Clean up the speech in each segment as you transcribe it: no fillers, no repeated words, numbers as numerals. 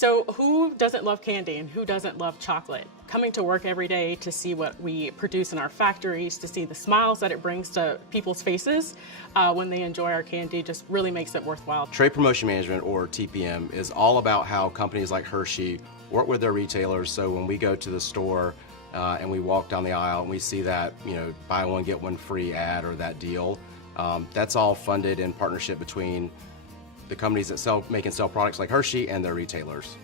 So who doesn't love candy and who doesn't love chocolate? Coming to work every day to see what we produce in our factories, to see the smiles that it brings to people's faces when they enjoy our candy just really makes it worthwhile. Trade Promotion Management, or TPM, is all about how companies like Hershey work with their retailers. So when we go to the store and we walk down the aisle and we see that, buy one, get one free ad or that deal, that's all funded in partnership between the companies that make and sell products like Hershey and their retailers.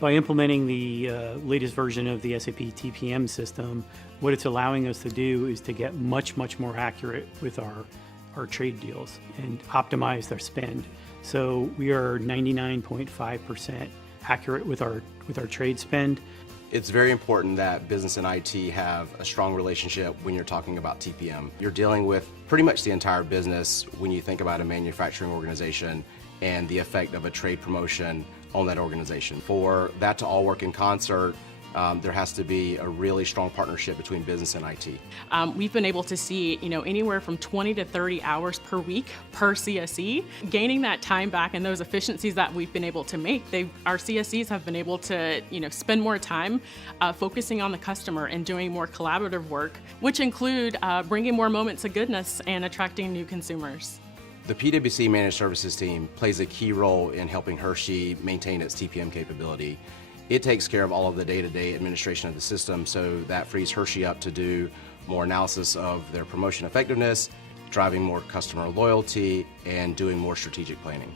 By implementing the latest version of the SAP TPM system, what it's allowing us to do is to get much more accurate with our trade deals and optimize their spend. So we are 99.5% accurate with our trade spend. It's very important that business and IT have a strong relationship when you're talking about TPM. You're dealing with pretty much the entire business when you think about a manufacturing organization and the effect of a trade promotion on that organization. For that to all work in concert, there has to be a really strong partnership between business and IT. We've been able to see, anywhere from 20 to 30 hours per week per CSE. Gaining that time back and those efficiencies that we've been able to make, our CSEs have been able to, spend more time focusing on the customer and doing more collaborative work, which include bringing more moments of goodness and attracting new consumers. The PwC Managed Services team plays a key role in helping Hershey maintain its TPM capability. It takes care of all of the day-to-day administration of the system, so that frees Hershey up to do more analysis of their promotion effectiveness, driving more customer loyalty, and doing more strategic planning.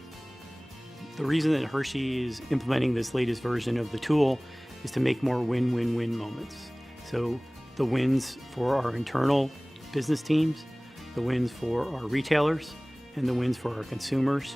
The reason that Hershey is implementing this latest version of the tool is to make more win-win-win moments. So the wins for our internal business teams, the wins for our retailers, and the wins for our consumers.